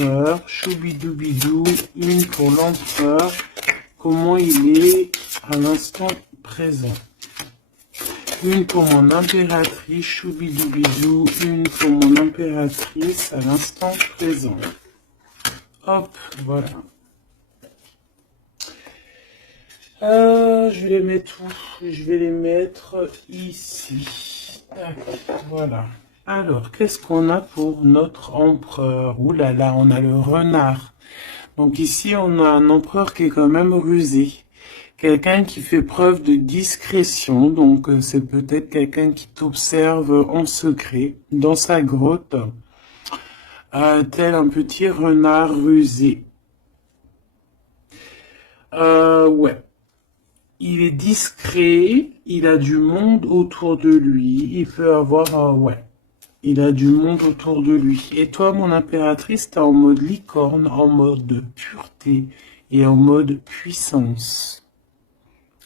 l'empereur, choubidoubidou, une pour l'empereur, comment il est à l'instant présent. Une pour mon impératrice, choubidoubidou, une pour mon impératrice à l'instant présent. Hop, voilà. Je vais les mettre où? Je vais les mettre ici. Tac, voilà. Alors, qu'est-ce qu'on a pour notre empereur? Ouh là là, on a le renard. Donc ici, on a un empereur qui est quand même rusé. Quelqu'un qui fait preuve de discrétion, donc c'est peut-être quelqu'un qui t'observe en secret dans sa grotte, tel un petit renard rusé. Ouais. Il est discret, il a du monde autour de lui, il peut avoir, ouais, il a du monde autour de lui. Et toi, mon impératrice, t'es en mode licorne, en mode pureté et en mode puissance.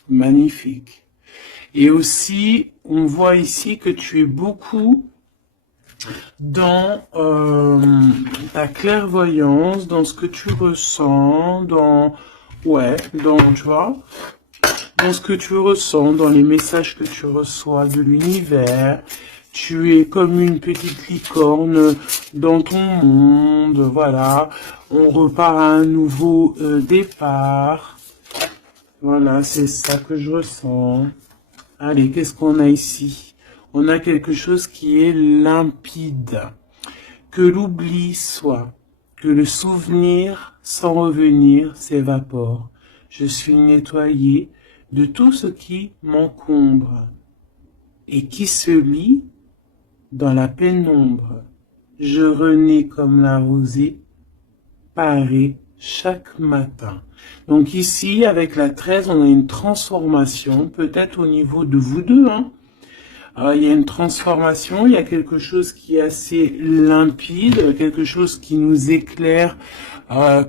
Magnifique. Et aussi, on voit ici que tu es beaucoup dans ta clairvoyance, dans ce que tu ressens, dans, ouais, dans, tu vois, dans ce que tu ressens, dans les messages que tu reçois de l'univers. Tu es comme une petite licorne dans ton monde, voilà. On repart à un nouveau départ. Voilà, c'est ça que je ressens. Allez, qu'est-ce qu'on a ici? On a quelque chose qui est limpide. Que l'oubli soit, que le souvenir, sans revenir, s'évapore. Je suis nettoyé de tout ce qui m'encombre et qui se lie dans la pénombre. Je renais comme la rosée, parée chaque matin. Donc ici, avec la 13, on a une transformation, peut-être au niveau de vous deux. Hein. Il y a une transformation, il y a quelque chose qui est assez limpide, quelque chose qui nous éclaire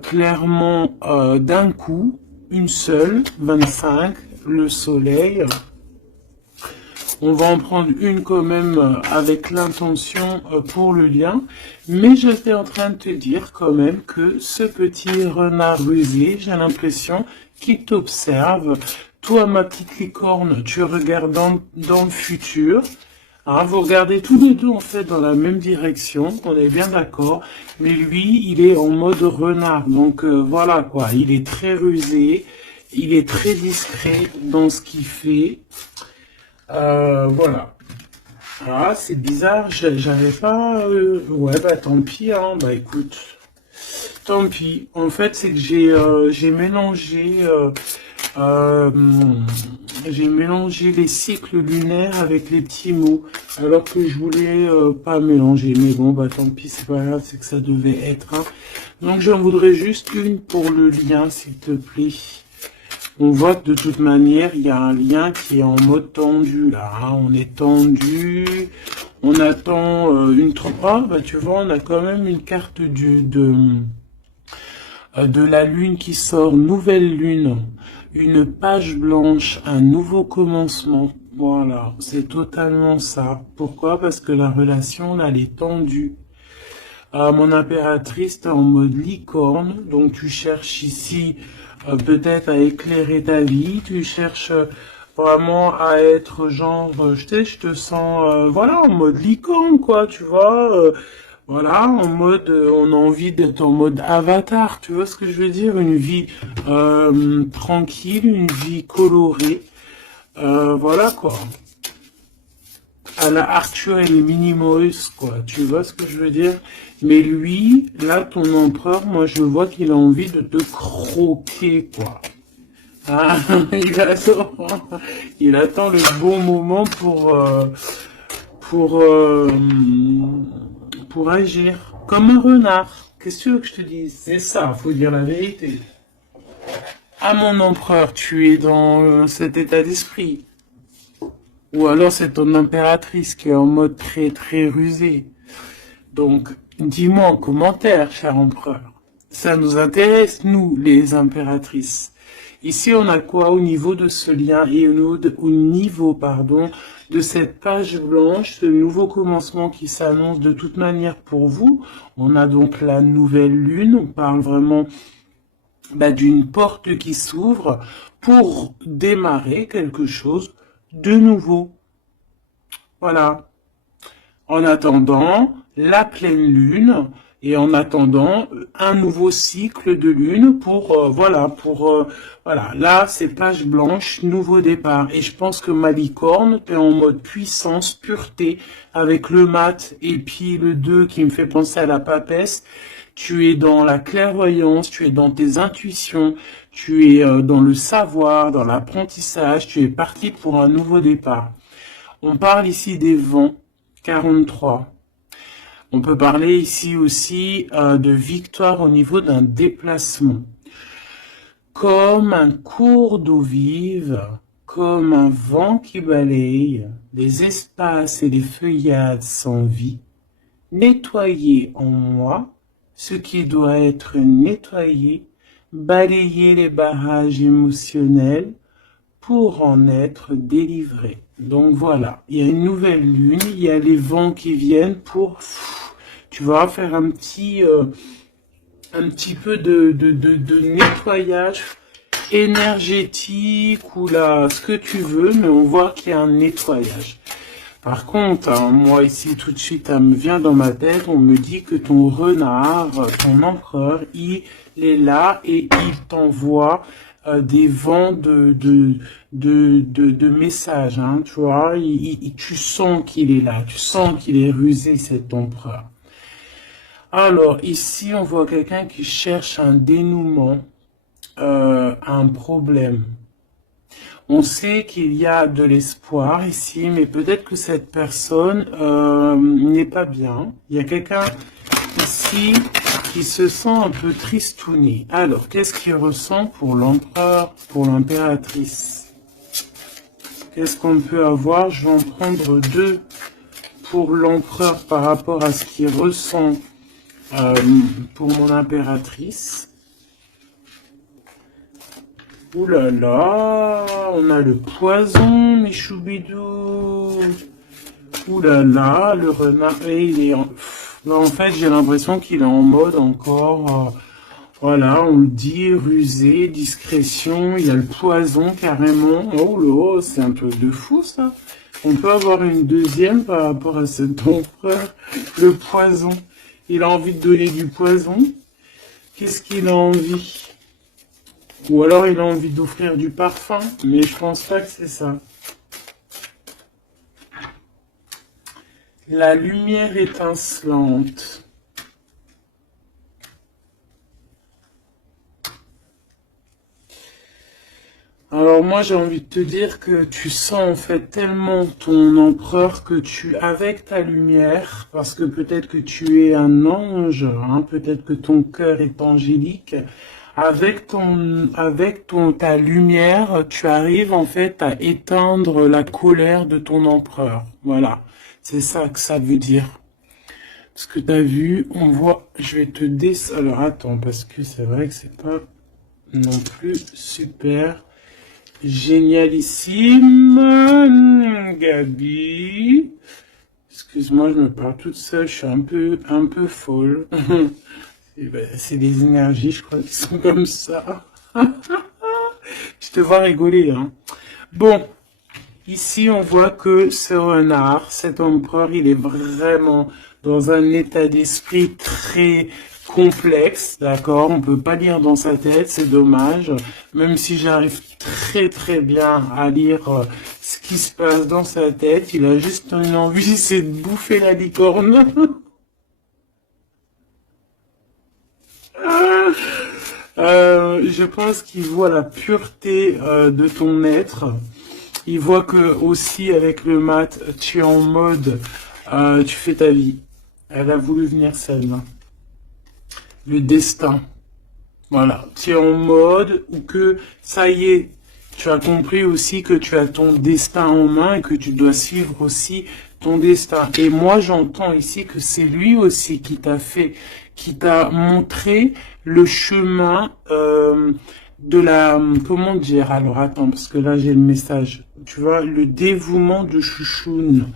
clairement d'un coup, une seule, 25, le soleil. On va en prendre une quand même avec l'intention pour le lien. Mais j'étais en train de te dire quand même que ce petit renard rusé, j'ai l'impression qu'il t'observe. Toi, ma petite licorne, tu regardes dans le futur. Hein, vous regardez tous les deux en fait dans la même direction, on est bien d'accord. Mais lui, il est en mode renard. Donc voilà quoi, il est très rusé, il est très discret dans ce qu'il fait. Voilà. Ah, c'est bizarre, j'avais pas... Ouais, bah tant pis, hein. Bah écoute, tant pis. En fait, c'est que j'ai mélangé... j'ai mélangé les cycles lunaires avec les petits mots, alors que je voulais pas mélanger. Mais bon, bah tant pis, c'est pas grave, c'est que ça devait être. Hein. Donc j'en voudrais juste une pour le lien, s'il te plaît. On voit que de toute manière, il y a un lien qui est en mode tendu, là. Hein. On est tendu, on attend une tropa. Bah, tu vois, on a quand même une carte de la lune qui sort, nouvelle lune, une page blanche, un nouveau commencement. Voilà, c'est totalement ça. Pourquoi? Parce que la relation, là, elle est tendue. Mon impératrice, t'es en mode licorne, donc tu cherches ici peut-être à éclairer ta vie, tu cherches vraiment à être genre, je te sens, voilà, en mode licorne, quoi, tu vois, voilà, en mode, on a envie d'être en mode avatar, tu vois ce que je veux dire, une vie tranquille, une vie colorée, voilà, quoi. À la Arthur et les Minimoys, quoi. Tu vois ce que je veux dire? Mais lui, là, ton empereur, moi, je vois qu'il a envie de te croquer, quoi. Ah, il attend le bon moment pour agir. Comme un renard. Qu'est-ce que tu veux que je te dise? C'est ça, faut dire la vérité. Ah, mon empereur, tu es dans cet état d'esprit. Ou alors c'est ton impératrice qui est en mode très très rusé. Donc, dis-moi en commentaire, cher empereur. Ça nous intéresse, nous, les impératrices. Ici, on a quoi au niveau de ce lien et au niveau, pardon, de cette page blanche, ce nouveau commencement qui s'annonce de toute manière pour vous. On a donc la nouvelle lune, on parle vraiment d'une porte qui s'ouvre pour démarrer quelque chose de nouveau. Voilà. En attendant la pleine lune et en attendant un nouveau cycle de lune pour voilà. Là c'est page blanche, nouveau départ. Et je pense que ma licorne, t'es en mode puissance, pureté avec le mat et puis le 2 qui me fait penser à la papesse. Tu es dans la clairvoyance, tu es dans tes intuitions, tu es dans le savoir, dans l'apprentissage, tu es parti pour un nouveau départ. On parle ici des vents, 43. On peut parler ici aussi de victoire au niveau d'un déplacement. Comme un cours d'eau vive, comme un vent qui balaye les espaces et les feuillades sans vie, nettoyer en moi ce qui doit être nettoyé, balayer les barrages émotionnels pour en être délivré. Donc voilà, il y a une nouvelle lune, il y a les vents qui viennent pour, tu vas faire un petit peu de nettoyage énergétique ou là, ce que tu veux, mais on voit qu'il y a un nettoyage. Par contre, moi ici tout de suite, ça me vient dans ma tête, on me dit que ton renard, ton empereur, il est là et il t'envoie des vents de messages, hein, tu vois, tu sens qu'il est là, tu sens qu'il est rusé cet empereur. Alors ici, on voit quelqu'un qui cherche un dénouement, un problème. On sait qu'il y a de l'espoir ici, mais peut-être que cette personne n'est pas bien. Il y a quelqu'un ici qui se sent un peu tristouné. Alors, qu'est-ce qu'il ressent pour l'empereur, pour l'impératrice? Qu'est-ce qu'on peut avoir? Je vais en prendre 2 pour l'empereur par rapport à ce qu'il ressent pour mon impératrice. Ouh là là, on a le poison, mes choubidous. Ouh là là, le renard, il est en fait, j'ai l'impression qu'il est en mode encore, voilà, on le dit, rusé, discrétion, il y a le poison carrément. Oh là, c'est un truc de fou ça. On peut avoir une deuxième par rapport à cet empereur, le poison. Il a envie de donner du poison. Qu'est-ce qu'il a envie? Ou alors il a envie d'offrir du parfum, mais je pense pas que c'est ça. La lumière étincelante. Alors moi j'ai envie de te dire que tu sens en fait tellement ton empereur que avec ta lumière, parce que peut-être que tu es un ange, hein, peut-être que ton cœur est angélique, avec ta lumière, tu arrives en fait à éteindre la colère de ton empereur. Voilà, c'est ça que ça veut dire. Ce que tu as vu, on voit, je vais te alors attends, parce que c'est vrai que c'est pas non plus super génialissime, Gabi. Excuse-moi, je me parle toute seule, je suis un peu folle. C'est des énergies, je crois, qui sont comme ça. Je te vois rigoler, hein. Bon, ici, on voit que ce renard, cet empereur, il est vraiment dans un état d'esprit très complexe, d'accord? On peut pas lire dans sa tête, c'est dommage. Même si j'arrive très bien à lire ce qui se passe dans sa tête, il a juste une envie, c'est de bouffer la licorne. Je pense qu'il voit la pureté de ton être. Il voit que aussi avec le mat, tu es en mode, tu fais ta vie. Elle a voulu venir celle-là. Le destin. Voilà. Tu es en mode où que ça y est, tu as compris aussi que tu as ton destin en main et que tu dois suivre aussi ton destin. Et moi, j'entends ici que c'est lui aussi qui t'a montré le chemin de la, comment dire, alors attends, parce que là j'ai le message, tu vois, le dévouement de Chouchoun,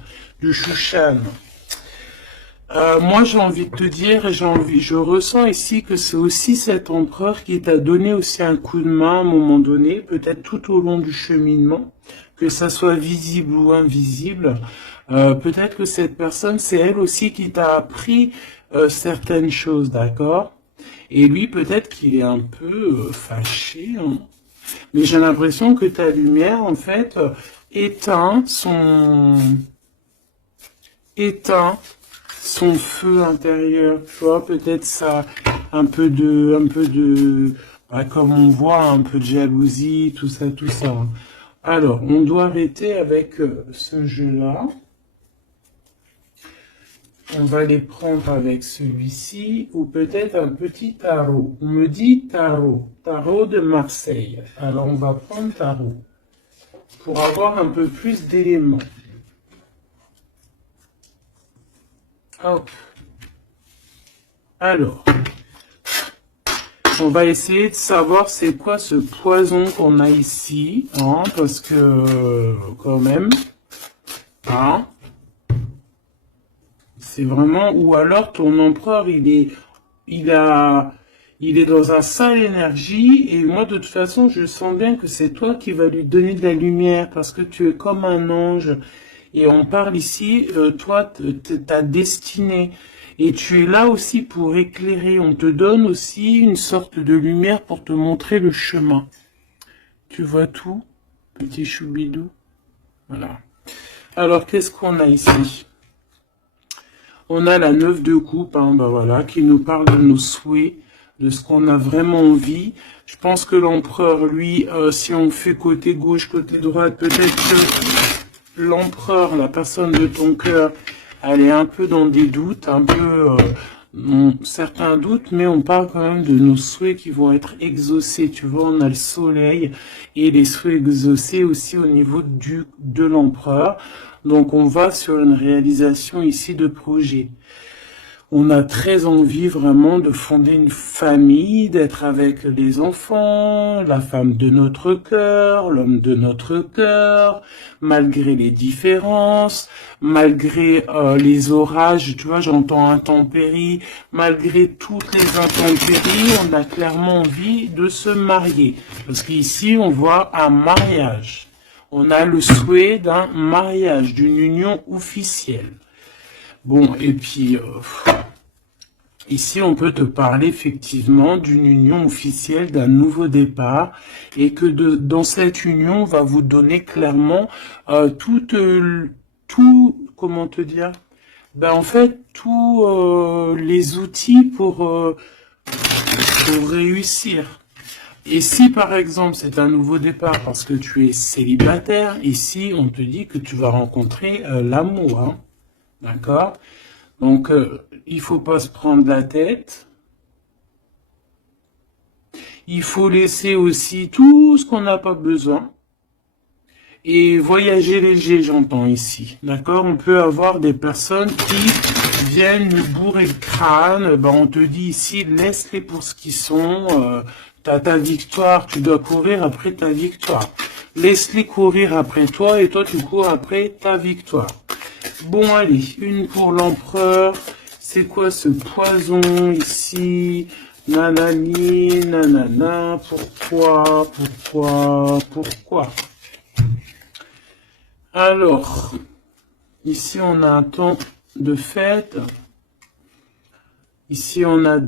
de Chouchan. Moi j'ai envie de te dire, et je ressens ici que c'est aussi cet empereur qui t'a donné aussi un coup de main à un moment donné, peut-être tout au long du cheminement, que ça soit visible ou invisible. Peut-être que cette personne, c'est elle aussi qui t'a appris certaines choses, d'accord? Et lui, peut-être qu'il est un peu fâché, hein. Mais j'ai l'impression que ta lumière, en fait, éteint éteint son feu intérieur. Tu vois, peut-être ça, bah, comme on voit, un peu de jalousie, tout ça, tout ça. Alors, on doit arrêter avec ce jeu-là. On va les prendre avec celui-ci, ou peut-être un petit tarot. On me dit tarot de Marseille. Alors on va prendre tarot, pour avoir un peu plus d'éléments. Hop. Alors, on va essayer de savoir c'est quoi ce poison qu'on a ici, hein, parce que, quand même, hein, c'est vraiment, ou alors ton empereur, il est dans un sale énergie, et moi, de toute façon, je sens bien que c'est toi qui vas lui donner de la lumière, parce que tu es comme un ange, et on parle ici, toi, ta destinée, et tu es là aussi pour éclairer, on te donne aussi une sorte de lumière pour te montrer le chemin. Tu vois tout, petit choubidou? Voilà. Alors, qu'est-ce qu'on a ici? On a la 9 de coupe, hein, bah voilà, qui nous parle de nos souhaits, de ce qu'on a vraiment envie. Je pense que l'empereur, lui, si on fait côté gauche, côté droite, peut-être que l'empereur, la personne de ton cœur, elle est un peu dans des doutes, un peu certains doutes, mais on parle quand même de nos souhaits qui vont être exaucés. Tu vois, on a le soleil et les souhaits exaucés aussi au niveau de l'empereur. Donc on va sur une réalisation ici de projet. On a très envie vraiment de fonder une famille, d'être avec les enfants, la femme de notre cœur, l'homme de notre cœur, malgré les différences, malgré les orages, tu vois, j'entends intempéries, malgré toutes les intempéries, on a clairement envie de se marier. Parce qu'ici, on voit un mariage. On a le souhait d'un mariage, d'une union officielle. Bon, et puis, ici, on peut te parler effectivement d'une union officielle, d'un nouveau départ, et que dans cette union, on va vous donner clairement comment te dire? Ben, en fait, tous les outils pour réussir. Et si par exemple c'est un nouveau départ parce que tu es célibataire, ici on te dit que tu vas rencontrer l'amour, hein. D'accord? Donc il faut pas se prendre la tête. Il faut laisser aussi tout ce qu'on n'a pas besoin. Et voyager léger, j'entends ici. D'accord? On peut avoir des personnes qui viennent nous bourrer le crâne. Ben, on te dit ici, laisse-les pour ce qu'ils sont. T'as ta victoire, tu dois courir après ta victoire. Laisse-les courir après toi et toi tu cours après ta victoire. Bon allez, une pour l'empereur. C'est quoi ce poison ici? Nanani, nanana, pourquoi? Alors, ici on a un temps de fête. Ici on a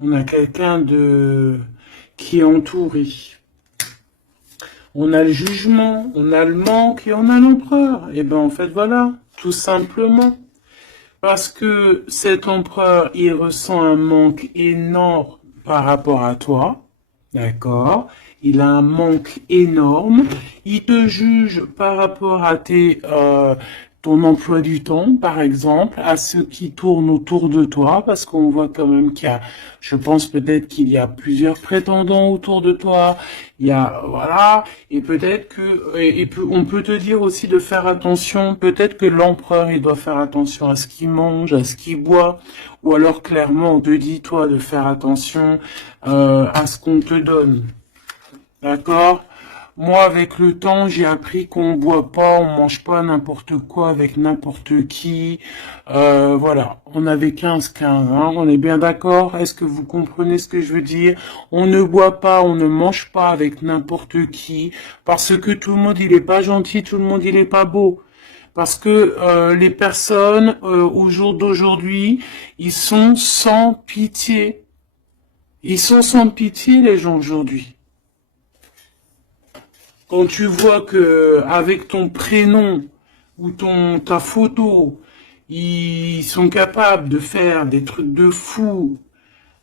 on a quelqu'un qui est entouré. On a le jugement, on a le manque et on a l'empereur. Et ben en fait voilà, tout simplement. Parce que cet empereur, il ressent un manque énorme par rapport à toi. D'accord? Il a un manque énorme. Il te juge par rapport à ton emploi du temps, par exemple, à ceux qui tournent autour de toi, parce qu'on voit quand même qu'il y a, je pense peut-être qu'il y a plusieurs prétendants autour de toi, il y a, voilà, et peut-être que, on peut te dire aussi de faire attention, peut-être que l'empereur, il doit faire attention à ce qu'il mange, à ce qu'il boit, ou alors clairement, on te dit, toi, de faire attention à ce qu'on te donne. D'accord? Moi, avec le temps, j'ai appris qu'on boit pas, on mange pas n'importe quoi avec n'importe qui. Voilà, on avait 15-15, hein, on est bien d'accord? Est-ce que vous comprenez ce que je veux dire? On ne boit pas, on ne mange pas avec n'importe qui, parce que tout le monde, il est pas gentil, tout le monde, il est pas beau. Parce que les personnes, au jour d'aujourd'hui, ils sont sans pitié. Ils sont sans pitié, les gens, aujourd'hui. Quand tu vois que avec ton prénom ou ta photo, ils sont capables de faire des trucs de fou,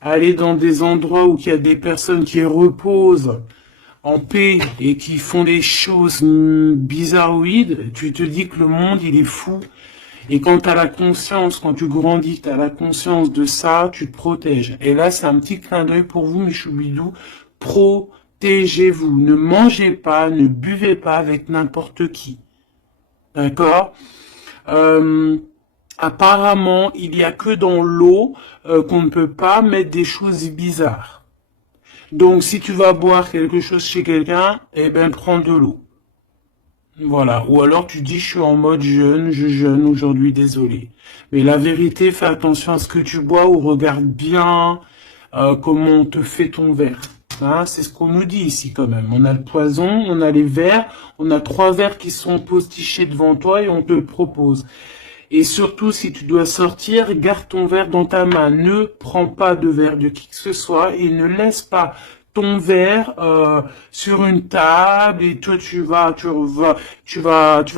aller dans des endroits où il y a des personnes qui reposent en paix et qui font des choses bizarroïdes, tu te dis que le monde il est fou. Et quand tu as la conscience, quand tu grandis, tu as la conscience de ça, tu te protèges. Et là, c'est un petit clin d'œil pour vous, mes choubidous. Protégez-vous. Ne mangez pas, ne buvez pas avec n'importe qui. D'accord? Apparemment, il y a que dans l'eau qu'on ne peut pas mettre des choses bizarres. Donc, si tu vas boire quelque chose chez quelqu'un, eh ben, prends de l'eau. Voilà. Ou alors tu dis je suis en mode jeûne, je jeûne aujourd'hui, désolé. Mais la vérité, fais attention à ce que tu bois ou regarde bien comment on te fait ton verre. Hein, c'est ce qu'on nous dit ici quand même. On a le poison, on a les verres, on a 3 verres qui sont postichés devant toi et on te le propose. Et surtout, si tu dois sortir, garde ton verre dans ta main. Ne prends pas de verre de qui que ce soit et ne laisse pas ton verre sur une table et toi tu vas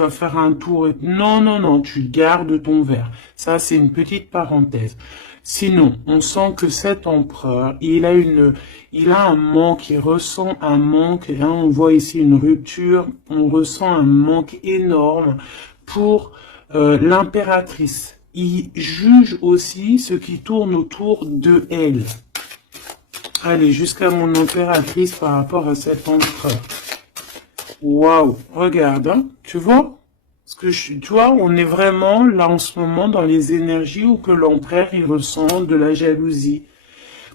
faire un tour. Non, non, non, tu gardes ton verre. Ça, c'est une petite parenthèse. Sinon, on sent que cet empereur, il a un manque, il ressent un manque. Et là, on voit ici une rupture. On ressent un manque énorme pour l'impératrice. Il juge aussi ce qui tourne autour de elle. Allez, jusqu'à mon impératrice par rapport à cet empereur. Waouh, regarde, hein, tu vois? Tu vois, on est vraiment là en ce moment dans les énergies où que l'empereur il ressent de la jalousie.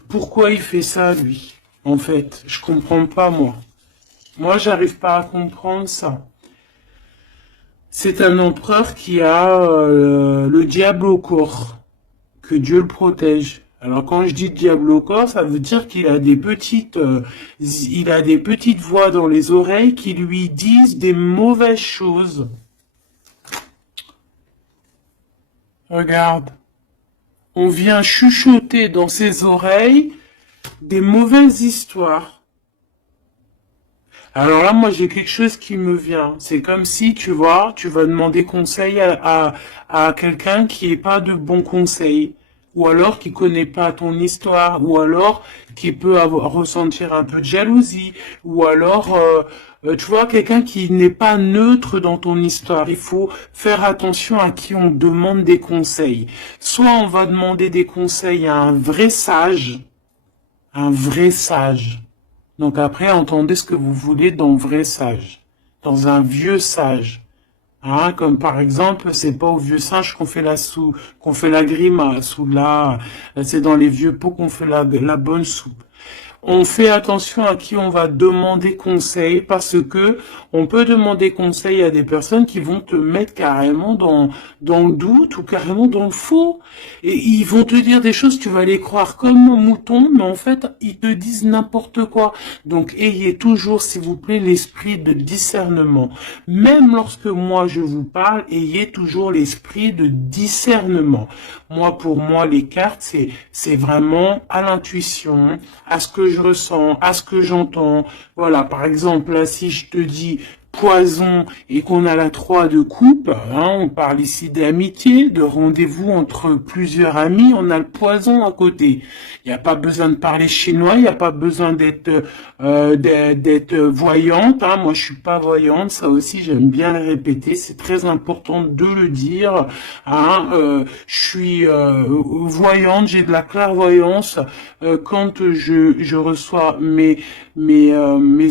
Pourquoi il fait ça, lui? En fait, je comprends pas, moi. Moi, j'arrive pas à comprendre ça. C'est un empereur qui a le diable au corps. Que Dieu le protège. Alors quand je dis diable au corps, ça veut dire qu'il a il a des petites voix dans les oreilles qui lui disent des mauvaises choses. Regarde, on vient chuchoter dans ses oreilles des mauvaises histoires. Alors là, moi, j'ai quelque chose qui me vient. C'est comme si, tu vois, tu vas demander conseil à quelqu'un qui n'est pas de bons conseils, ou alors qui connaît pas ton histoire, ou alors qui peut ressentir un peu de jalousie, ou alors, tu vois, quelqu'un qui n'est pas neutre dans ton histoire. Il faut faire attention à qui on demande des conseils. Soit on va demander des conseils à un vrai sage, un vrai sage. Donc après, entendez ce que vous voulez dans vrai sage, dans un vieux sage. Hein, comme par exemple, c'est pas au vieux sage qu'on fait la grimace, ou là, c'est dans les vieux pots qu'on fait la bonne soupe. On fait attention à qui on va demander conseil parce que on peut demander conseil à des personnes qui vont te mettre carrément dans le doute ou carrément dans le faux. Et ils vont te dire des choses, tu vas les croire comme un mouton, mais en fait, ils te disent n'importe quoi. Donc, ayez toujours, s'il vous plaît, l'esprit de discernement. Même lorsque moi je vous parle, ayez toujours l'esprit de discernement. Moi, pour moi, les cartes, c'est vraiment à l'intuition, à ce que je ressens, à ce que j'entends. Voilà, par exemple, là, si je te dis poison et qu'on a la 3 de coupe, hein, on parle ici d'amitié, de rendez-vous entre plusieurs amis, on a le poison à côté. Il n'y a pas besoin de parler chinois, il n'y a pas besoin d'être voyante. Hein. Moi, je suis pas voyante, ça aussi, j'aime bien le répéter. C'est très important de le dire. Hein. Je suis voyante, j'ai de la clairvoyance quand je reçois mes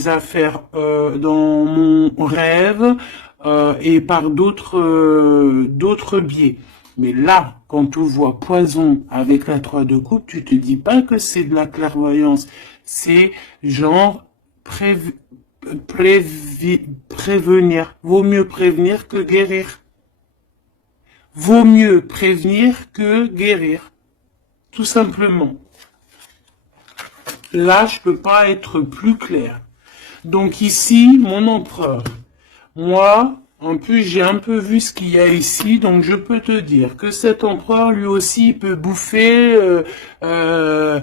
affaires dans mon rêve et par d'autres biais. Mais là, quand tu vois poison avec la 3 de coupe, tu te dis pas que c'est de la clairvoyance. C'est genre prévenir. Vaut mieux prévenir que guérir. Vaut mieux prévenir que guérir. Tout simplement. Là, je peux pas être plus clair. Donc ici, mon empereur. Moi, en plus, j'ai un peu vu ce qu'il y a ici, donc je peux te dire que cet empereur, lui aussi, peut bouffer le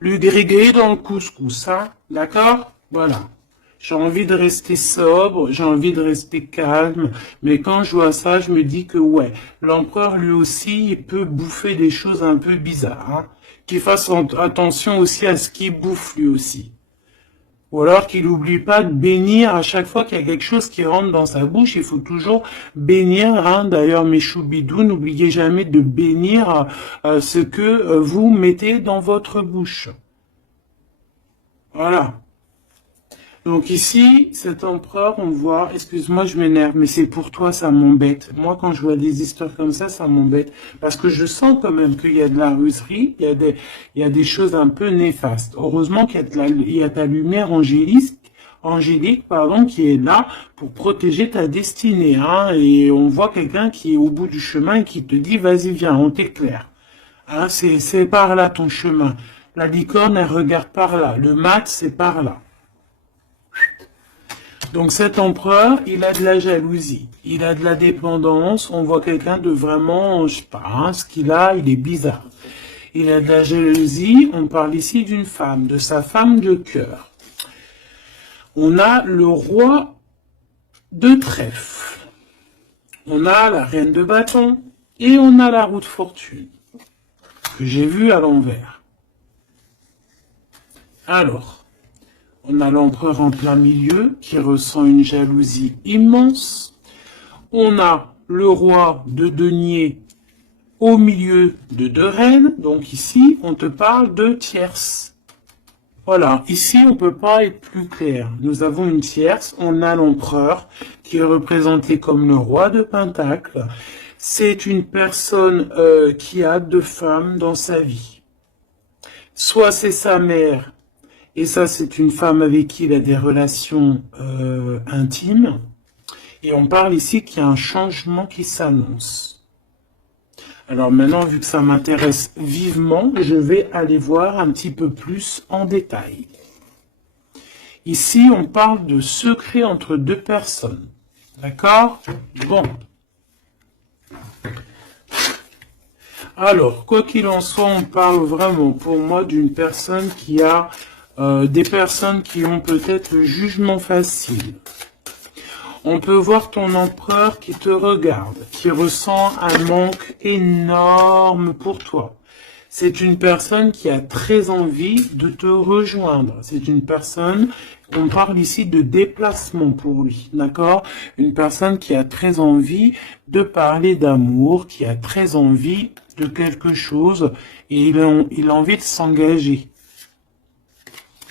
grégé dans le couscous, hein, d'accord? Voilà. J'ai envie de rester sobre, j'ai envie de rester calme, mais quand je vois ça, je me dis que ouais, l'empereur, lui aussi, il peut bouffer des choses un peu bizarres, hein. Qu'il fasse attention aussi à ce qu'il bouffe, lui aussi. Ou alors qu'il n'oublie pas de bénir à chaque fois qu'il y a quelque chose qui rentre dans sa bouche. Il faut toujours bénir. Hein. D'ailleurs, mes choubidous, n'oubliez jamais de bénir ce que vous mettez dans votre bouche. Voilà. Donc ici, cet empereur, on voit, excuse-moi, je m'énerve, mais c'est pour toi, ça m'embête. Moi, quand je vois des histoires comme ça m'embête. Parce que je sens quand même qu'il y a de la russerie, il y a des choses un peu néfastes. Heureusement qu'il y a ta lumière angélique, pardon, qui est là pour protéger ta destinée, hein. Et on voit quelqu'un qui est au bout du chemin et qui te dit, vas-y, viens, on t'éclaire. Hein, c'est par là ton chemin. La licorne, elle regarde par là. Le mat, c'est par là. Donc cet empereur, il a de la jalousie, il a de la dépendance, on voit quelqu'un de vraiment, je sais pas, hein, ce qu'il a, il est bizarre. Il a de la jalousie, on parle ici d'une femme, de sa femme de cœur. On a le roi de trèfle, on a la reine de bâton et on a la roue de fortune, que j'ai vue à l'envers. Alors, on a l'empereur en plein milieu qui ressent une jalousie immense. On a le roi de denier au milieu de deux reines. Donc ici, on te parle de tierce. Voilà, ici, on ne peut pas être plus clair. Nous avons une tierce. On a l'empereur qui est représenté comme le roi de Pentacle. C'est une personne qui a deux femmes dans sa vie. Soit c'est sa mère, et ça, c'est une femme avec qui il a des relations intimes. Et on parle ici qu'il y a un changement qui s'annonce. Alors maintenant, vu que ça m'intéresse vivement, je vais aller voir un petit peu plus en détail. Ici, on parle de secret entre deux personnes. D'accord? Bon. Alors, quoi qu'il en soit, on parle vraiment pour moi d'une personne qui a des personnes qui ont peut-être le jugement facile. On peut voir ton empereur qui te regarde, qui ressent un manque énorme pour toi. C'est une personne qui a très envie de te rejoindre. C'est une personne, on parle ici de déplacement pour lui, d'accord? Une personne qui a très envie de parler d'amour, qui a très envie de quelque chose, et il a envie de s'engager.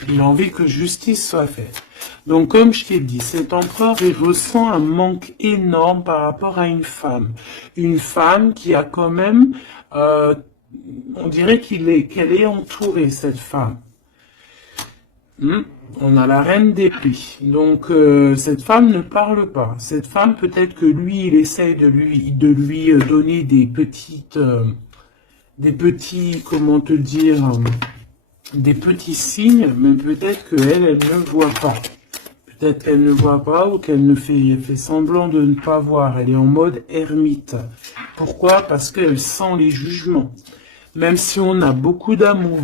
Il a envie que justice soit faite. Donc, comme je t'ai dit, cet empereur, il ressent un manque énorme par rapport à une femme. Une femme qui a quand même, on dirait qu'elle est entourée, cette femme. On a la reine d'épée. Donc, cette femme ne parle pas. Cette femme, peut-être que lui, il essaye de lui donner des petits, comment te dire, des petits signes, mais peut-être qu'elle, elle ne voit pas. Peut-être qu'elle ne voit pas ou qu'elle ne fait semblant de ne pas voir. Elle est en mode ermite. Pourquoi? Parce qu'elle sent les jugements. Même si on a beaucoup d'amour,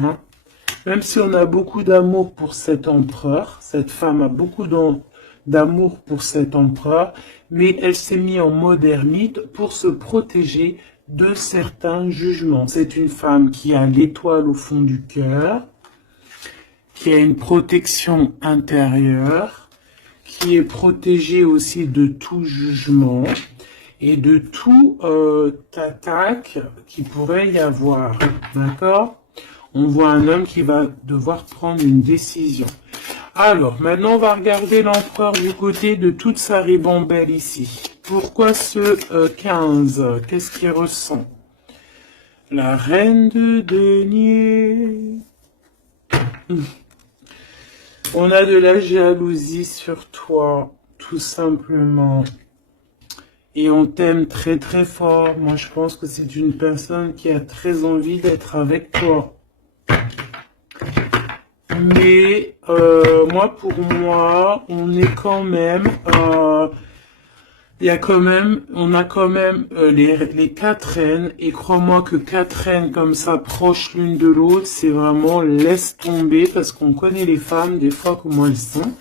même si on a beaucoup d'amour pour cet empereur, cette femme a beaucoup d'amour pour cet empereur, mais elle s'est mise en mode ermite pour se protéger de certains jugements. C'est une femme qui a l'étoile au fond du cœur, qui a une protection intérieure, qui est protégée aussi de tout jugement et de tout attaque qui pourrait y avoir. D'accord? On voit un homme qui va devoir prendre une décision. Alors, maintenant, on va regarder l'empereur du côté de toute sa ribambelle ici. Pourquoi ce 15? Qu'est-ce qu'il ressent? La reine de denier. On a de la jalousie sur toi, tout simplement. Et on t'aime très très fort. Moi, je pense que c'est une personne qui a très envie d'être avec toi. Mais moi, pour moi, on est quand même, on a quand même les 4 reines. Et crois-moi que 4 reines comme ça, proches l'une de l'autre, c'est vraiment laisse tomber parce qu'on connaît les femmes des fois comment elles sont.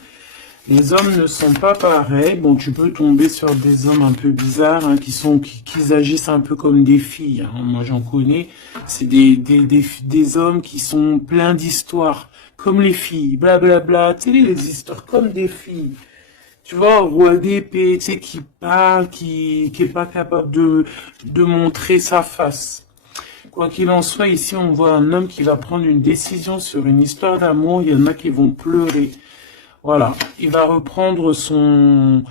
Les hommes ne sont pas pareils. Bon, tu peux tomber sur des hommes un peu bizarres, hein, qui agissent un peu comme des filles. Hein. Moi, j'en connais. C'est des hommes qui sont pleins d'histoires. Comme les filles, blablabla, tu sais, les histoires comme des filles. Tu vois, roi d'épée, tu sais, qui parle, qui est pas capable de montrer sa face. Quoi qu'il en soit, ici, on voit un homme qui va prendre une décision sur une histoire d'amour. Il y en a qui vont pleurer. Voilà. Il va reprendre son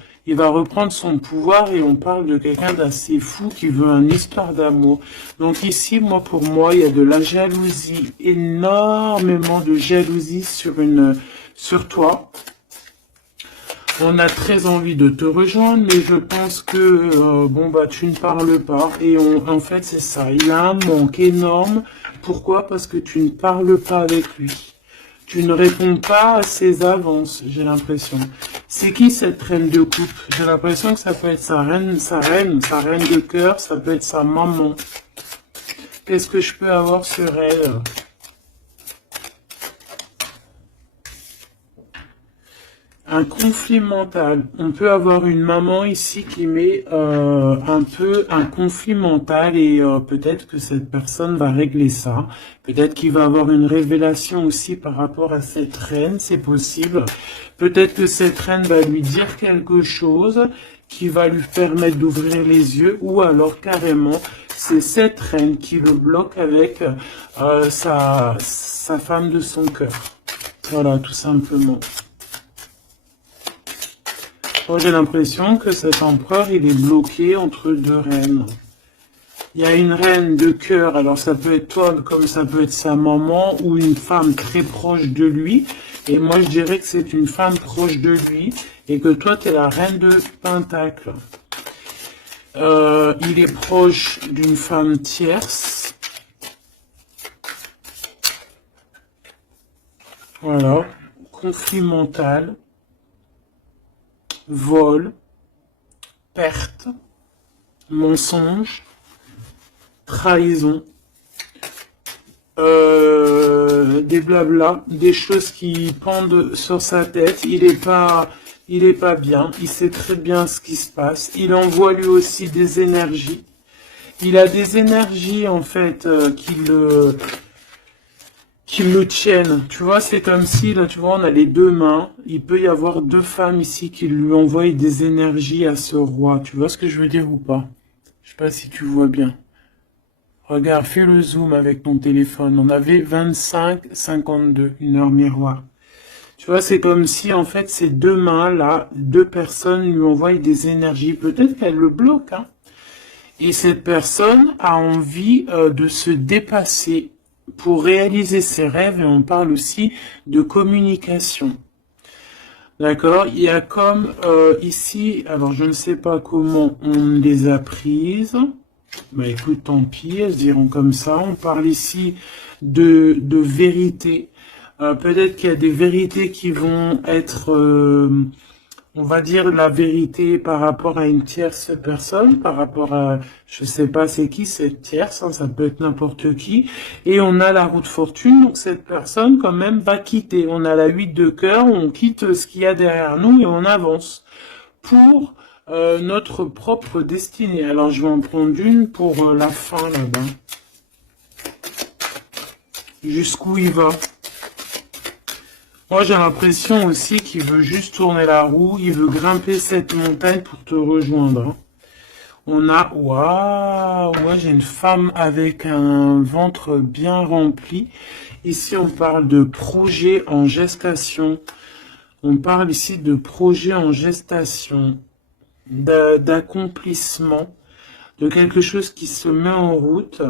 pouvoir et on parle de quelqu'un d'assez fou qui veut une histoire d'amour. Donc ici, pour moi, il y a de la jalousie, énormément de jalousie sur toi. On a très envie de te rejoindre, mais je pense que, tu ne parles pas. Et en fait, c'est ça. Il a un manque énorme. Pourquoi? Parce que tu ne parles pas avec lui. Tu ne réponds pas à ses avances, j'ai l'impression. C'est qui cette reine de coupe? J'ai l'impression que ça peut être sa reine de cœur, ça peut être sa maman. Qu'est-ce que je peux avoir sur elle? Un conflit mental. On peut avoir une maman ici qui met un peu un conflit mental et peut-être que cette personne va régler ça. Peut-être qu'il va avoir une révélation aussi par rapport à cette reine, c'est possible. Peut-être que cette reine va lui dire quelque chose qui va lui permettre d'ouvrir les yeux ou alors carrément c'est cette reine qui le bloque avec sa femme de son cœur. Voilà, tout simplement. J'ai l'impression que cet empereur, il est bloqué entre 2 reines. Il y a une reine de cœur, alors ça peut être toi, comme ça peut être sa maman, ou une femme très proche de lui. Et moi, je dirais que c'est une femme proche de lui, et que toi, tu es la reine de Pentacle. Il est proche d'une femme tierce. Voilà, conflit mental. Vol, perte, mensonge, trahison, des blabla, des choses qui pendent sur sa tête. Il est pas bien. Il sait très bien ce qui se passe. Il envoie lui aussi des énergies. Il a des énergies en fait qui le tiennent. Tu vois, c'est comme si, là, tu vois, on a les 2 mains. Il peut y avoir 2 femmes ici qui lui envoient des énergies à ce roi. Tu vois ce que je veux dire ou pas? Je sais pas si tu vois bien. Regarde, fais le zoom avec ton téléphone. On avait 25-52, une heure miroir. Tu vois, c'est comme si, en fait, ces 2 mains-là, 2 personnes lui envoient des énergies. Peut-être qu'elle le bloque, hein. Et cette personne a envie de se dépasser pour réaliser ses rêves, et on parle aussi de communication. D'accord? Il y a comme ici, alors je ne sais pas comment on les a prises. Bah écoute, tant pis, elles se diront comme ça. On parle ici de vérité. Peut-être qu'il y a des vérités qui vont être on va dire la vérité par rapport à une tierce personne, par rapport à, je sais pas c'est qui cette tierce, hein, ça peut être n'importe qui. Et on a la roue de fortune, donc cette personne quand même va quitter. On a la 8 de cœur, on quitte ce qu'il y a derrière nous et on avance pour notre propre destinée. Alors je vais en prendre une pour la fin là-bas. Jusqu'où il va? Moi, j'ai l'impression aussi qu'il veut juste tourner la roue, il veut grimper cette montagne pour te rejoindre. On a, waouh, ouais, j'ai une femme avec un ventre bien rempli. Ici, on parle de projet en gestation. On parle ici de projet en gestation, d'accomplissement, de quelque chose qui se met en route.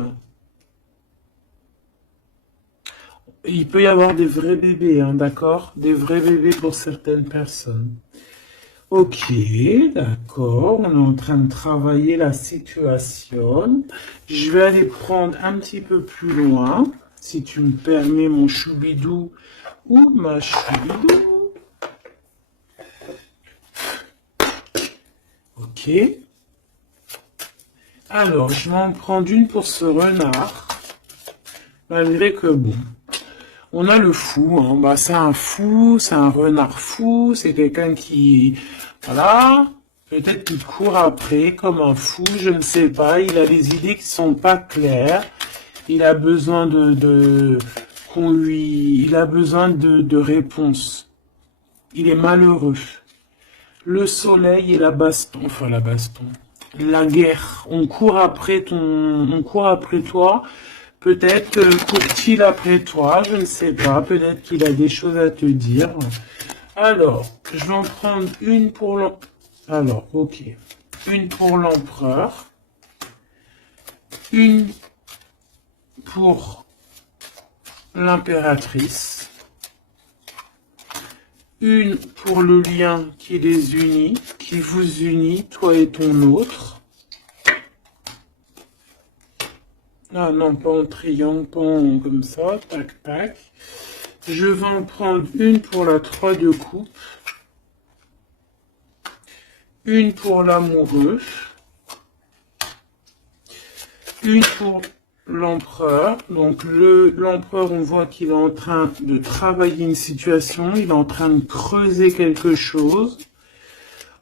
Il peut y avoir des vrais bébés, hein, d'accord? Des vrais bébés pour certaines personnes. Ok, d'accord. On est en train de travailler la situation. Je vais aller prendre un petit peu plus loin, si tu me permets, mon choubidou ou ma choubidou. Ok. Alors, je vais en prendre une pour ce renard. Malgré que bon. On a le fou, hein. Bah, c'est un fou, c'est un renard fou, c'est quelqu'un qui, voilà, peut-être qu'il court après comme un fou, je ne sais pas, il a des idées qui sont pas claires, il a besoin il a besoin de réponses, il est malheureux. Le soleil et la baston, enfin la baston, la guerre, on court après toi. Peut-être court-il après toi, je ne sais pas, peut-être qu'il a des choses à te dire. Alors, je vais en prendre une pour l'empereur. Alors, ok. Une pour l'empereur. Une pour l'impératrice. Une pour le lien qui les unit, qui vous unit, toi et ton autre. Ah non, pas en triangle, pas en comme ça, tac, tac. Je vais en prendre une pour la 3 de coupe. Une pour l'amoureux. Une pour l'empereur. Donc l'empereur, on voit qu'il est en train de travailler une situation, il est en train de creuser quelque chose.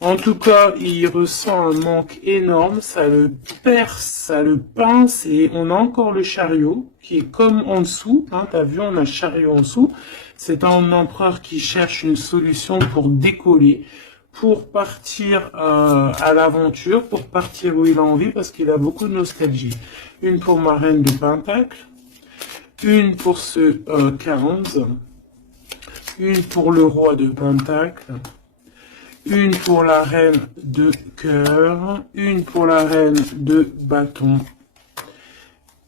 En tout cas, il ressent un manque énorme, ça le perce, ça le pince, et on a encore le chariot, qui est comme en dessous, hein, t'as vu, on a le chariot en dessous. C'est un empereur qui cherche une solution pour décoller, pour partir à l'aventure, pour partir où il a envie, parce qu'il a beaucoup de nostalgie. Une pour ma reine de Pentacle, une pour ce 15, une pour le roi de Pentacle, une pour la reine de cœur, une pour la reine de bâton,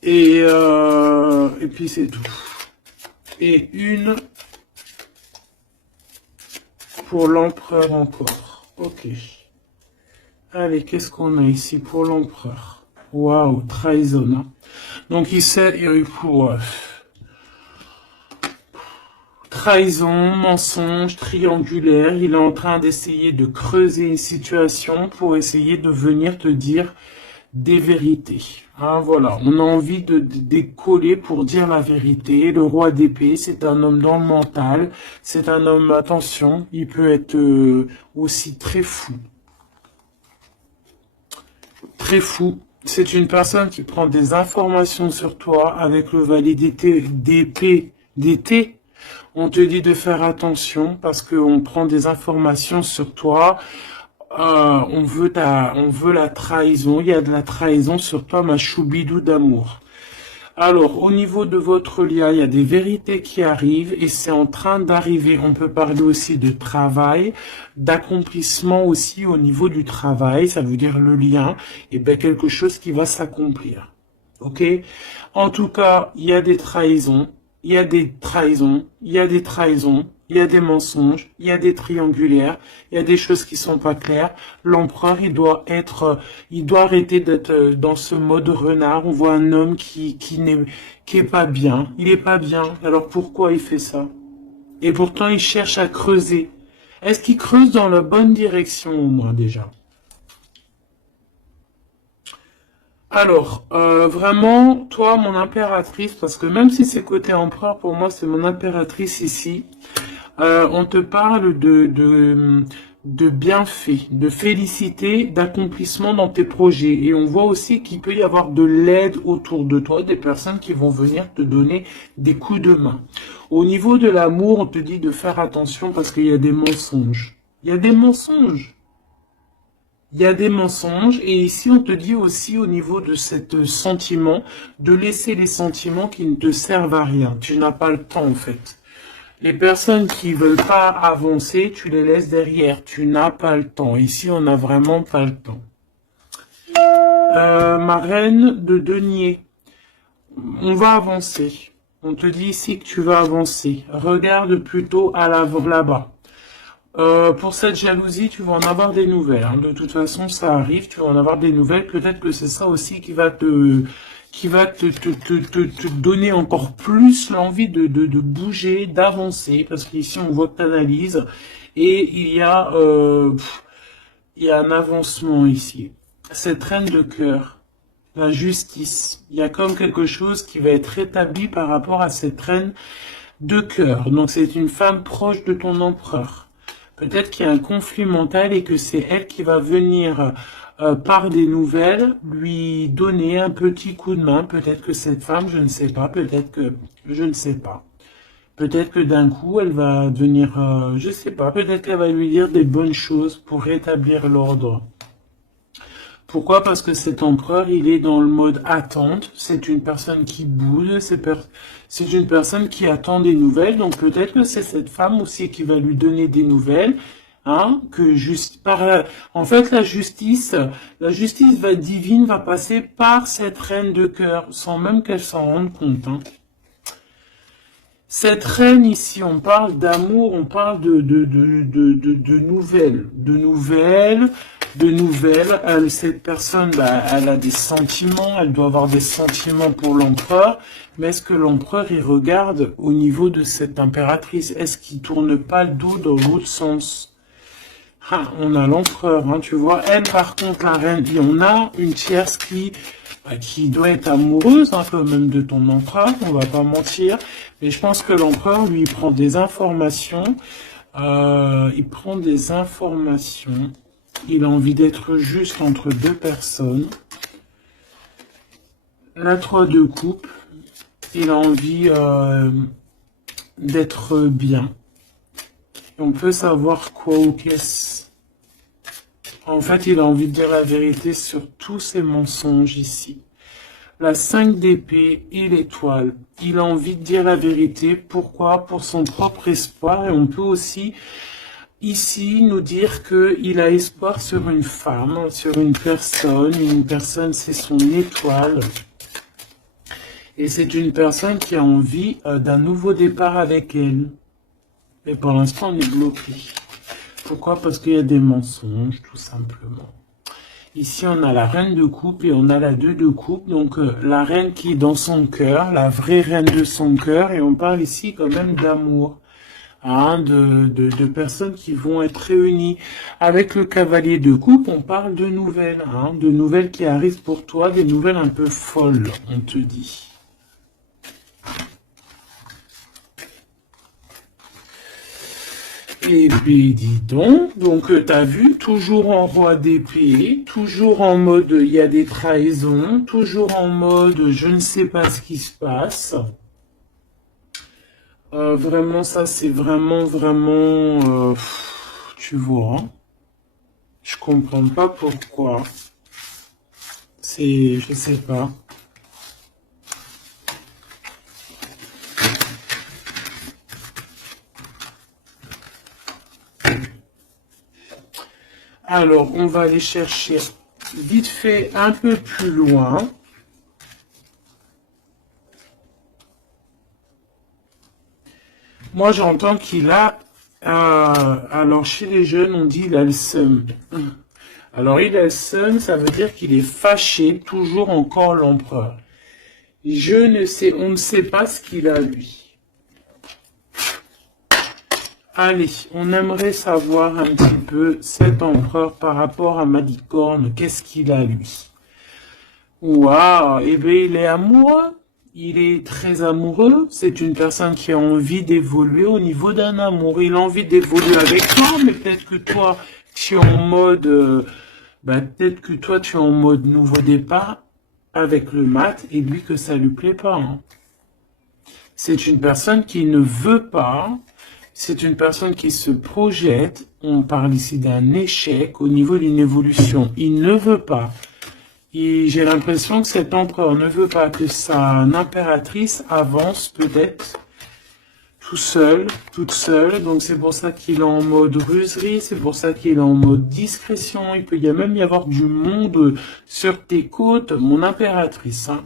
et puis c'est tout. Et une pour l'empereur encore. Ok. Allez, qu'est-ce qu'on a ici pour l'empereur? Waouh, trahison. Hein. Donc ici, il y a eu pour trahison, mensonge, triangulaire. Il est en train d'essayer de creuser une situation pour essayer de venir te dire des vérités. Hein, voilà, on a envie de décoller pour dire la vérité. Le roi d'épée, c'est un homme dans le mental. C'est un homme, attention, il peut être aussi très fou. Très fou. C'est une personne qui prend des informations sur toi avec le valet d'épée d'été. On te dit de faire attention parce qu'on prend des informations sur toi. On veut la trahison. Il y a de la trahison sur toi, ma choubidou d'amour. Alors, au niveau de votre lien, il y a des vérités qui arrivent et c'est en train d'arriver. On peut parler aussi de travail, d'accomplissement aussi au niveau du travail. Ça veut dire le lien, et bien quelque chose qui va s'accomplir. Ok? En tout cas, il y a des trahisons. Il y a des trahisons, il y a des trahisons, il y a des mensonges, il y a des triangulaires, il y a des choses qui sont pas claires. L'empereur, il doit arrêter d'être dans ce mode renard. On voit un homme qui est pas bien. Il est pas bien. Alors pourquoi il fait ça? Et pourtant, il cherche à creuser. Est-ce qu'il creuse dans la bonne direction au moins déjà? Alors, vraiment, toi, mon impératrice, parce que même si c'est côté empereur, pour moi, c'est mon impératrice ici. On te parle de bienfaits, de félicité, d'accomplissement dans tes projets. Et on voit aussi qu'il peut y avoir de l'aide autour de toi, des personnes qui vont venir te donner des coups de main. Au niveau de l'amour, on te dit de faire attention parce qu'il y a des mensonges. Il y a des mensonges. Il y a des mensonges et ici on te dit aussi au niveau de cet sentiment de laisser les sentiments qui ne te servent à rien. Tu n'as pas le temps en fait. Les personnes qui veulent pas avancer, tu les laisses derrière. Tu n'as pas le temps. Ici on n'a vraiment pas le temps. Ma reine de denier. On va avancer. On te dit ici que tu vas avancer. Regarde plutôt à l'avant là-bas. Pour cette jalousie, tu vas en avoir des nouvelles. Hein. De toute façon, ça arrive, tu vas en avoir des nouvelles. Peut-être que c'est ça aussi qui va te donner encore plus l'envie de bouger, d'avancer. Parce qu'ici, on voit que tu analyses. Et il y a un avancement ici. Cette reine de cœur, la justice. Il y a comme quelque chose qui va être rétabli par rapport à cette reine de cœur. Donc, c'est une femme proche de ton empereur. Peut-être qu'il y a un conflit mental et que c'est elle qui va venir par des nouvelles lui donner un petit coup de main. Peut-être que cette femme, je ne sais pas, peut-être que je ne sais pas. Peut-être que d'un coup, elle va venir, je ne sais pas, peut-être qu'elle va lui dire des bonnes choses pour rétablir l'ordre. Pourquoi? Parce que cet empereur, il est dans le mode attente. C'est une personne qui bouge, c'est une personne qui attend des nouvelles. Donc peut-être que c'est cette femme aussi qui va lui donner des nouvelles. Hein, en fait, la justice divine va passer par cette reine de cœur, sans même qu'elle s'en rende compte. Hein. Cette reine ici, on parle d'amour, on parle de nouvelles. Cette personne, elle a des sentiments, elle doit avoir des sentiments pour l'empereur. Mais est-ce que l'empereur, il regarde au niveau de cette impératrice? Est-ce qu'il tourne pas le dos dans l'autre sens? Ah, on a l'empereur, hein, tu vois. Elle, par contre, la reine, et on a une tierce qui doit être amoureuse un peu même de ton empereur, on va pas mentir. Mais je pense que l'empereur, lui, il prend des informations. Il a envie d'être juste entre deux personnes. La 3 de coupe. Il a envie d'être bien. On peut savoir quoi ou qu'est-ce. En fait, il a envie de dire la vérité sur tous ces mensonges ici. La 5 d'épée et l'étoile. Il a envie de dire la vérité. Pourquoi? Pour son propre espoir. Et on peut aussi, ici, nous dire qu'il a espoir sur une femme, sur une personne. Une personne, c'est son étoile. Et c'est une personne qui a envie d'un nouveau départ avec elle. Mais pour l'instant, on est bloqué. Pourquoi? Parce qu'il y a des mensonges, tout simplement. Ici, on a la reine de coupe et on a la 2 de coupe. Donc, la reine qui est dans son cœur, la vraie reine de son cœur. Et on parle ici quand même d'amour. Hein, de personnes qui vont être réunies. Avec le cavalier de coupe, on parle de nouvelles. Hein, de nouvelles qui arrivent pour toi, des nouvelles un peu folles, on te dit. Et puis, dis donc, t'as vu, toujours en roi d'épée, toujours en mode, il y a des trahisons, toujours en mode, je ne sais pas ce qui se passe. Vraiment, ça, c'est vraiment, tu vois, je comprends pas pourquoi. Je sais pas. Alors, on va aller chercher vite fait un peu plus loin. Moi, j'entends qu'il a... alors, chez les jeunes, on dit il a le seum. Alors, il a le seum, ça veut dire qu'il est fâché, toujours encore l'empereur. On ne sait pas ce qu'il a, lui. Allez, on aimerait savoir un petit peu cet empereur par rapport à Malicorne. Qu'est-ce qu'il a, lui? Waouh, eh bien, il est amoureux. Il est très amoureux. C'est une personne qui a envie d'évoluer au niveau d'un amour. Il a envie d'évoluer avec toi, mais peut-être que toi, tu es en mode, peut-être que toi, tu es en mode nouveau départ avec le mat et lui que ça lui plaît pas, hein. C'est une personne qui ne veut pas. C'est une personne qui se projette. On parle ici d'un échec au niveau d'une évolution. Il ne veut pas. Et j'ai l'impression que cet empereur ne veut pas que sa impératrice avance peut-être tout seul, toute seule. Donc c'est pour ça qu'il est en mode ruserie, c'est pour ça qu'il est en mode discrétion. Il peut même y avoir du monde sur tes côtes, mon impératrice, hein.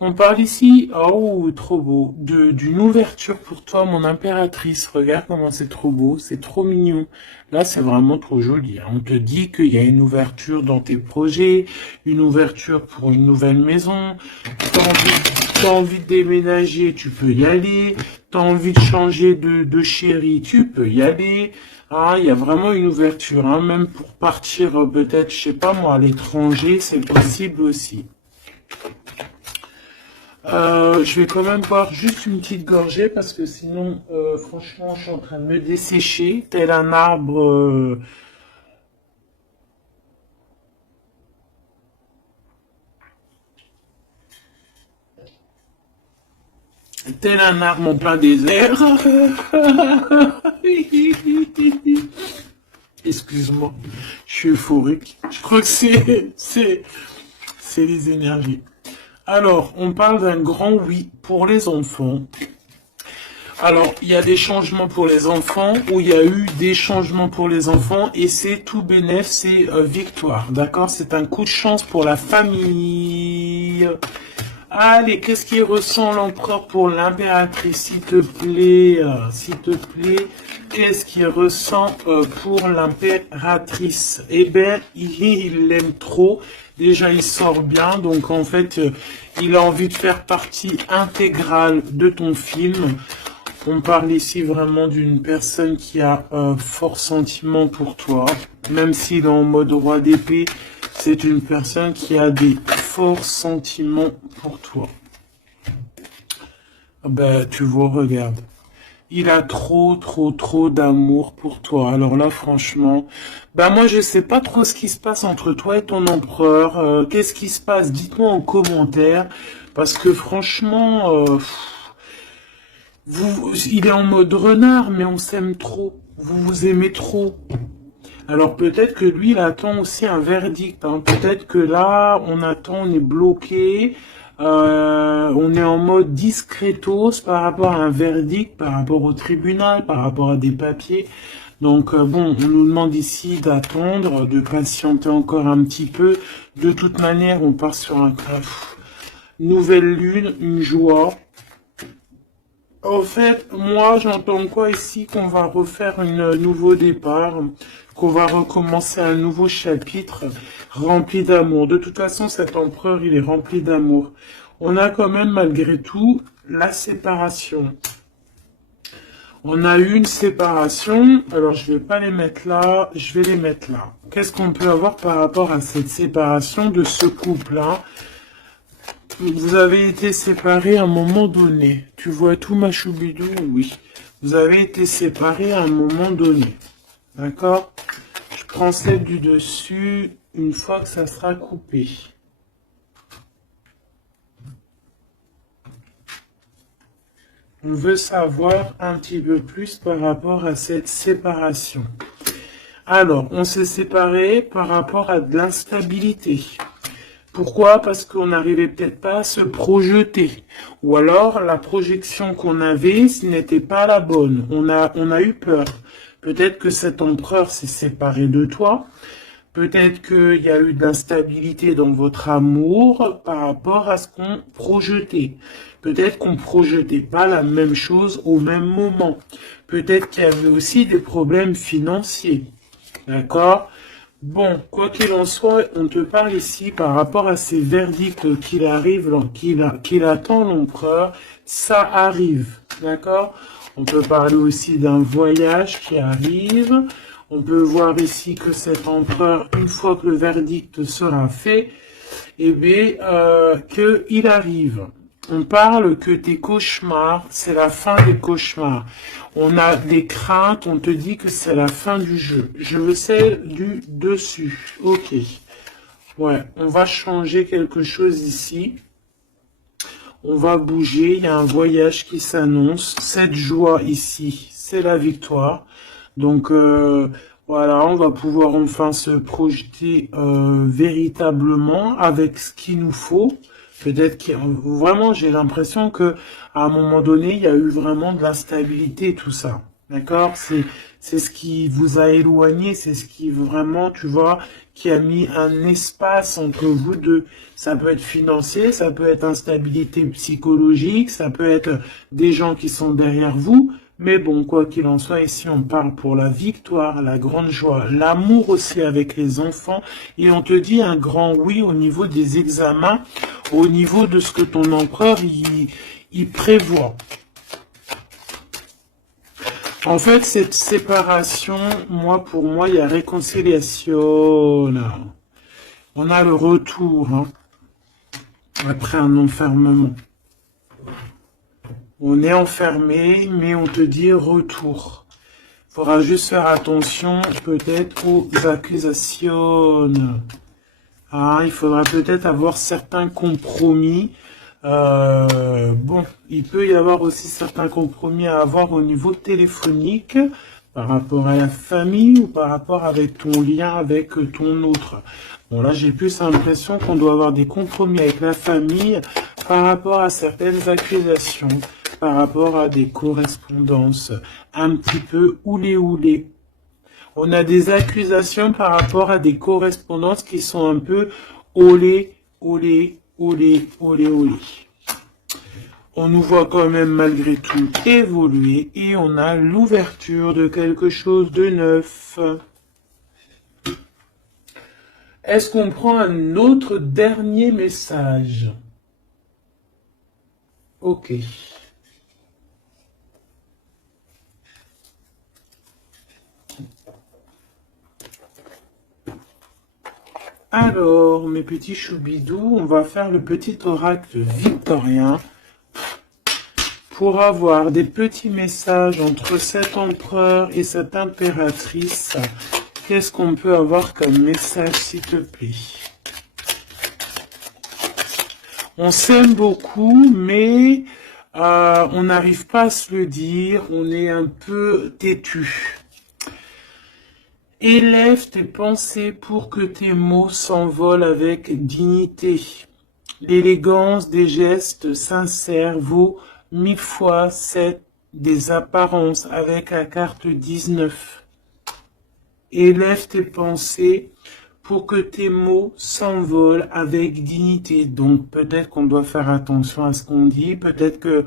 On parle ici, oh, trop beau, d'une ouverture pour toi, mon impératrice. Regarde comment c'est trop beau, c'est trop mignon. Là, c'est vraiment trop joli, hein. On te dit qu'il y a une ouverture dans tes projets, une ouverture pour une nouvelle maison. T'as envie de déménager, tu peux y aller. T'as envie de changer de chérie, tu peux y aller. Ah, il y a vraiment une ouverture, hein. Même pour partir peut-être, je sais pas moi, à l'étranger, c'est possible aussi. Je vais quand même boire juste une petite gorgée parce que sinon, franchement, je suis en train de me dessécher, tel un arbre. Tel un arbre en plein désert. Excuse-moi, je suis euphorique. Je crois que c'est les énergies. Alors, on parle d'un grand oui pour les enfants. Alors, il y a des changements pour les enfants, ou il y a eu des changements pour les enfants, et c'est tout bénéf, c'est victoire, d'accord? C'est un coup de chance pour la famille. Allez, qu'est-ce qu'il ressent l'empereur pour l'impératrice, s'il te plaît, qu'est-ce qu'il ressent pour l'impératrice? Eh ben, il l'aime trop. Déjà, il sort bien, donc en fait, il a envie de faire partie intégrale de ton film. On parle ici vraiment d'une personne qui a un fort sentiment pour toi, même s'il est en mode roi d'épée. C'est une personne qui a des forts sentiments pour toi. Ben, tu vois, regarde. Il a trop d'amour pour toi. Alors là, franchement, ben moi, je sais pas trop ce qui se passe entre toi et ton empereur. Qu'est-ce qui se passe? Dites-moi en commentaire. Parce que franchement, il est en mode renard, mais on s'aime trop. Vous vous aimez trop. Alors peut-être que lui, il attend aussi un verdict, hein. Peut-être que là, on est bloqué, on est en mode discretos par rapport à un verdict, par rapport au tribunal, par rapport à des papiers. Donc bon, on nous demande ici d'attendre, de patienter encore un petit peu. De toute manière, on part sur un nouvelle lune, une joie. Au fait, moi, j'entends quoi ici? Qu'on va refaire un nouveau départ, qu'on va recommencer un nouveau chapitre rempli d'amour. De toute façon, cet empereur, il est rempli d'amour. On a quand même, malgré tout, la séparation. On a eu une séparation. Alors, je vais pas les mettre là, je vais les mettre là. Qu'est-ce qu'on peut avoir par rapport à cette séparation de ce couple-là? Vous avez été séparés à un moment donné. Tu vois tout, ma choubidou? Oui. Vous avez été séparés à un moment donné. D'accord? Je prends celle du dessus une fois que ça sera coupé. On veut savoir un petit peu plus par rapport à cette séparation. Alors, on s'est séparés par rapport à de l'instabilité. Pourquoi? Parce qu'on n'arrivait peut-être pas à se projeter. Ou alors, la projection qu'on avait, ce n'était pas la bonne. On a eu peur. Peut-être que cet empereur s'est séparé de toi. Peut-être qu'il y a eu de l'instabilité dans votre amour par rapport à ce qu'on projetait. Peut-être qu'on ne projetait pas la même chose au même moment. Peut-être qu'il y avait aussi des problèmes financiers. D'accord? Bon, quoi qu'il en soit, on te parle ici par rapport à ces verdicts qu'il attend l'empereur. Ça arrive. d'accord? On peut parler aussi d'un voyage qui arrive. On peut voir ici que cet empereur, une fois que le verdict sera fait, eh bien, qu'il arrive. On parle que tes cauchemars, c'est la fin des cauchemars. On a des craintes, on te dit que c'est la fin du jeu. Je veux celle du dessus. Ok. Ouais, on va changer quelque chose ici. On va bouger, il y a un voyage qui s'annonce. Cette joie ici, c'est la victoire. Donc voilà, on va pouvoir enfin se projeter véritablement avec ce qu'il nous faut. Peut-être que vraiment, j'ai l'impression que à un moment donné, il y a eu vraiment de l'instabilité, tout ça. D'accord? C'est ce qui vous a éloigné, c'est ce qui vraiment, tu vois, qui a mis un espace entre vous deux. Ça peut être financier, ça peut être instabilité psychologique, ça peut être des gens qui sont derrière vous. Mais bon, quoi qu'il en soit, ici on parle pour la victoire, la grande joie, l'amour aussi avec les enfants. Et on te dit un grand oui au niveau des examens, au niveau de ce que ton empereur il prévoit. En fait, cette séparation, pour moi, il y a réconciliation. On a le retour, hein, après un enfermement. On est enfermé, mais on te dit retour. Il faudra juste faire attention, peut-être, aux accusations. Ah, il faudra peut-être avoir certains compromis. Bon, il peut y avoir aussi certains compromis à avoir au niveau téléphonique, par rapport à la famille ou par rapport avec ton lien avec ton autre. Bon, là, j'ai plus l'impression qu'on doit avoir des compromis avec la famille par rapport à certaines accusations, par rapport à des correspondances un petit peu oulé. On a des accusations par rapport à des correspondances qui sont un peu olé. On nous voit quand même malgré tout évoluer et on a l'ouverture de quelque chose de neuf. Est-ce qu'on prend un autre dernier message? Ok. Alors, mes petits choubidous, on va faire le petit oracle victorien pour avoir des petits messages entre cet empereur et cette impératrice. Qu'est-ce qu'on peut avoir comme message, s'il te plaît? On s'aime beaucoup, mais on n'arrive pas à se le dire, on est un peu têtu. Élève tes pensées pour que tes mots s'envolent avec dignité. L'élégance des gestes sincères vaut 1000 fois celle des apparences avec la carte 19. Élève tes pensées pour que tes mots s'envolent avec dignité. Donc peut-être qu'on doit faire attention à ce qu'on dit, peut-être que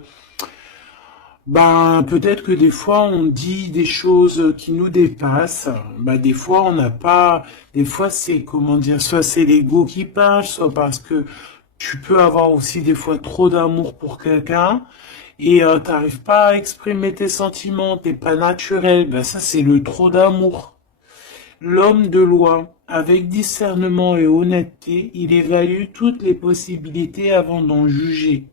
des fois on dit des choses qui nous dépassent. Des fois on n'a pas, des fois c'est comment dire, soit c'est l'ego qui parle, soit parce que tu peux avoir aussi des fois trop d'amour pour quelqu'un et t'arrives pas à exprimer tes sentiments, t'es pas naturel. Ça c'est le trop d'amour. L'homme de loi, avec discernement et honnêteté, il évalue toutes les possibilités avant d'en juger.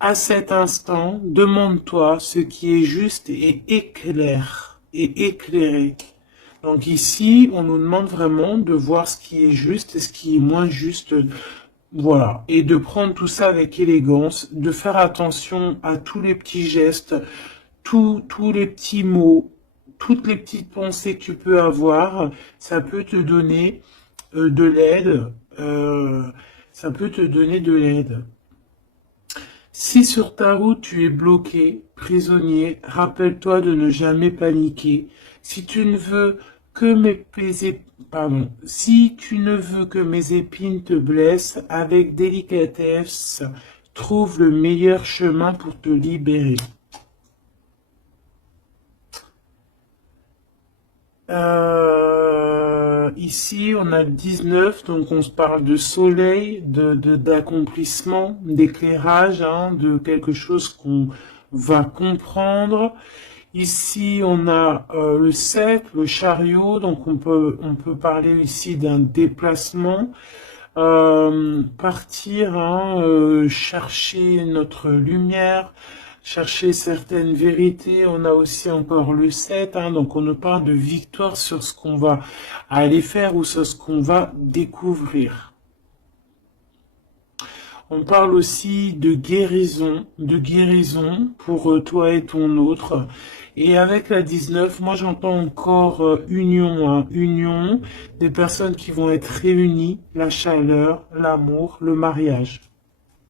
À cet instant, demande-toi ce qui est juste et éclairé. Donc ici, on nous demande vraiment de voir ce qui est juste et ce qui est moins juste. Voilà. Et de prendre tout ça avec élégance, de faire attention à tous les petits gestes, tous les petits mots, toutes les petites pensées que tu peux avoir. Ça peut te donner de l'aide. Ça peut te donner de l'aide. Si sur ta route tu es bloqué, prisonnier, rappelle-toi de ne jamais paniquer. Si tu ne veux que mes épines te blessent, avec délicatesse, trouve le meilleur chemin pour te libérer. Ici, on a 19, donc on se parle de soleil, d'accomplissement, d'éclairage, de quelque chose va comprendre. Ici, on a le 7, le chariot, donc on peut parler ici d'un déplacement. Partir, hein, chercher notre lumière, chercher certaines vérités. On a aussi encore le 7, hein, donc on nous parle de victoire sur ce qu'on va aller faire ou sur ce qu'on va découvrir. On parle aussi de guérison pour toi et ton autre. Et avec la 19, moi j'entends encore union, hein, union, des personnes qui vont être réunies, la chaleur, l'amour, le mariage.